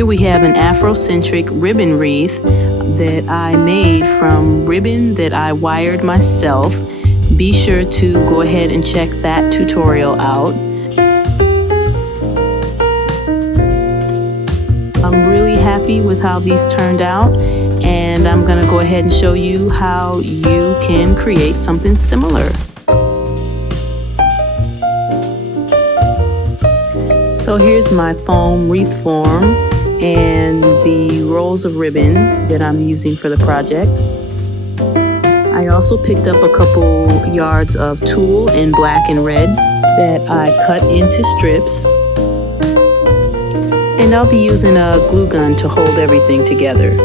Here we have an Afrocentric ribbon wreath that I made from ribbon that I wired myself. Be sure to go ahead and check that tutorial out. I'm really happy with how these turned out, and I'm going to go ahead and show you how you can create something similar. So here's my foam wreath form and the rolls of ribbon that I'm using for the project. I also picked up a couple yards of tulle in black and red that I cut into strips. And I'll be using a glue gun to hold everything together.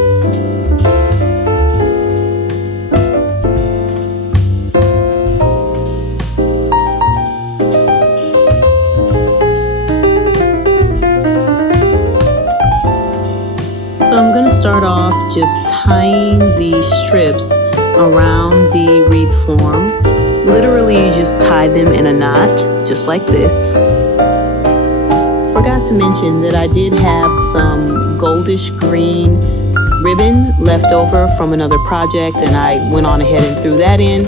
So I'm going to start off just tying the strips around the wreath form. Literally, you just tie them in a knot, just like this. Forgot to mention that I did have some goldish green ribbon left over from another project, and I went on ahead and threw that in.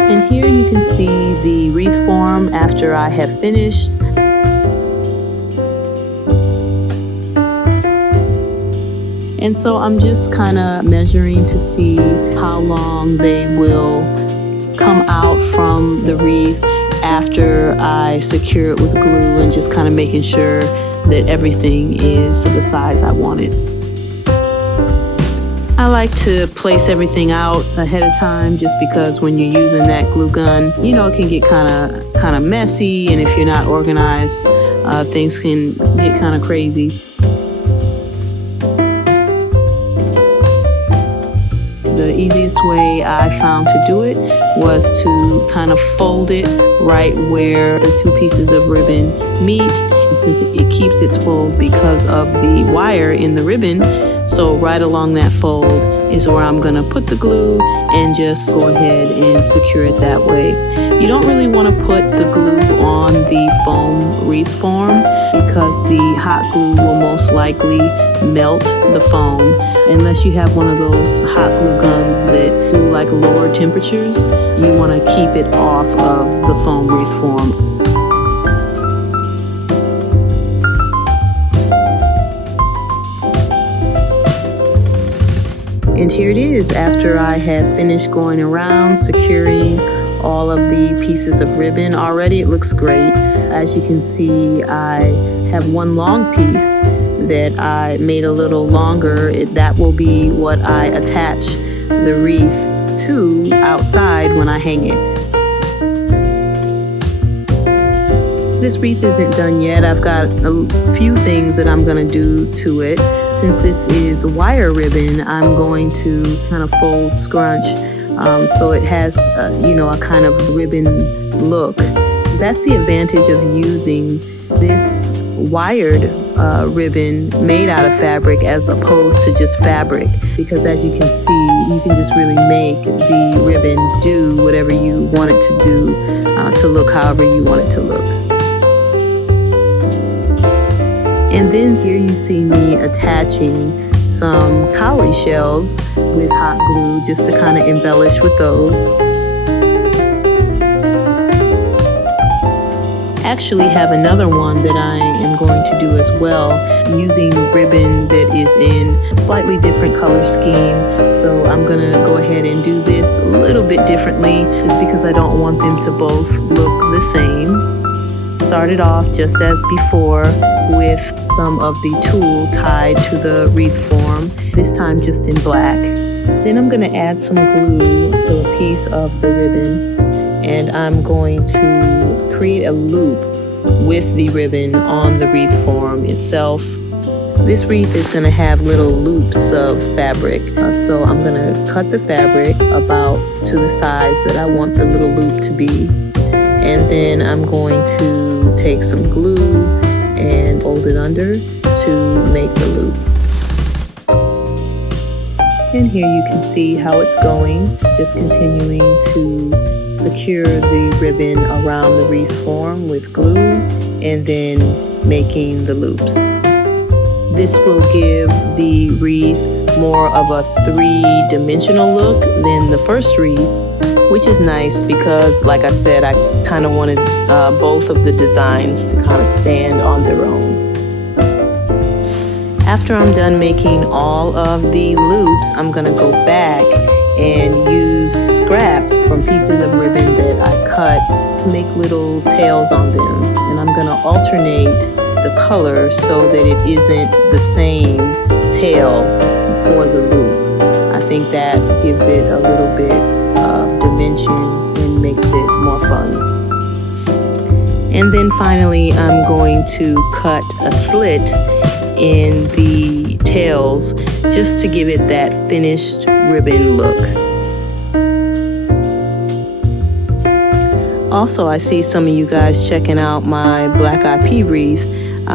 And here you can see the wreath form after I have finished. And so I'm just kind of measuring to see how long they will come out from the wreath after I secure it with glue, and just kind of making sure that everything is the size I want it. I like to place everything out ahead of time, just because when you're using that glue gun, you know, it can get kind of messy, and if you're not organized, things can get kind of crazy. The easiest way I found to do it was to kind of fold it right where the two pieces of ribbon meet, since it keeps its fold because of the wire in the ribbon. So right along that fold is where I'm going to put the glue and just go ahead and secure it that way. You don't really want to put the glue on the foam wreath form, because the hot glue will most likely melt the foam, unless you have one of those hot glue guns that do like lower temperatures. You want to keep it off of the foam wreath form. And here it is after I have finished going around securing all of the pieces of ribbon. Already it looks great. As you can see, I have one long piece that I made a little longer. That will be what I attach the wreath to outside when I hang it. This wreath isn't done yet. I've got a few things that I'm going to do to it. Since this is wire ribbon, I'm going to kind of fold scrunch so it has a kind of ribbon look. That's the advantage of using this wired ribbon made out of fabric as opposed to just fabric, because as you can see, you can just really make the ribbon do whatever you want it to do to look however you want it to look. And then here you see me attaching some cowrie shells with hot glue just to kind of embellish with those. Actually have another one that I am going to do as well, using ribbon that is in a slightly different color scheme. So I'm gonna go ahead and do this a little bit differently, just because I don't want them to both look the same. Started off just as before with some of the tulle tied to the wreath form, this time just in black. Then I'm gonna add some glue to a piece of the ribbon, and I'm going to create a loop with the ribbon on the wreath form itself. This wreath is going to have little loops of fabric, so I'm going to cut the fabric about to the size that I want the little loop to be, and then I'm going to take some glue and fold it under to make the loop. And here you can see how it's going, just continuing to secure the ribbon around the wreath form with glue, and then making the loops. This will give the wreath more of a three-dimensional look than the first wreath, which is nice because, like I said, I kind of wanted both of the designs to kind of stand on their own. After I'm done making all of the loops, I'm going to go back and use scraps from pieces of ribbon that I cut to make little tails on them. And I'm going to alternate the color so that it isn't the same tail for the loop. I think that gives it a little bit of dimension and makes it more fun. And then finally, I'm going to cut a slit in the tails just to give it that finished ribbon look. Also, I see some of you guys checking out my Black Eyed Pea wreath.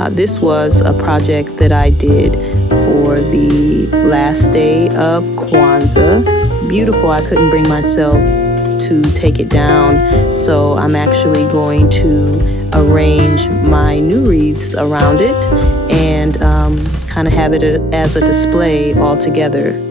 This was a project that I did for the last day of Kwanzaa. It's beautiful. I couldn't bring myself to take it down, so I'm actually going to arrange my new wreaths around it and kind of have it as a display all together.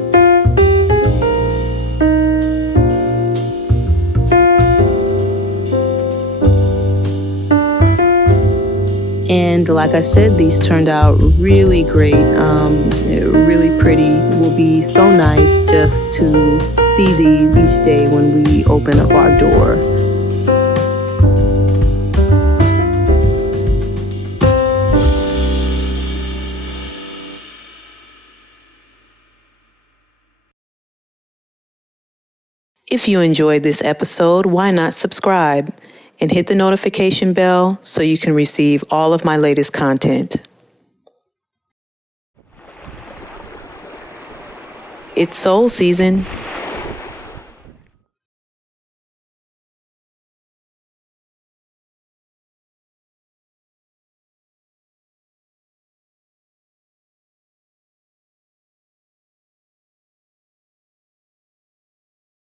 And like I said, these turned out really great, really pretty. It will be so nice just to see these each day when we open up our door. If you enjoyed this episode, why not subscribe and hit the notification bell so you can receive all of my latest content. It's soul season.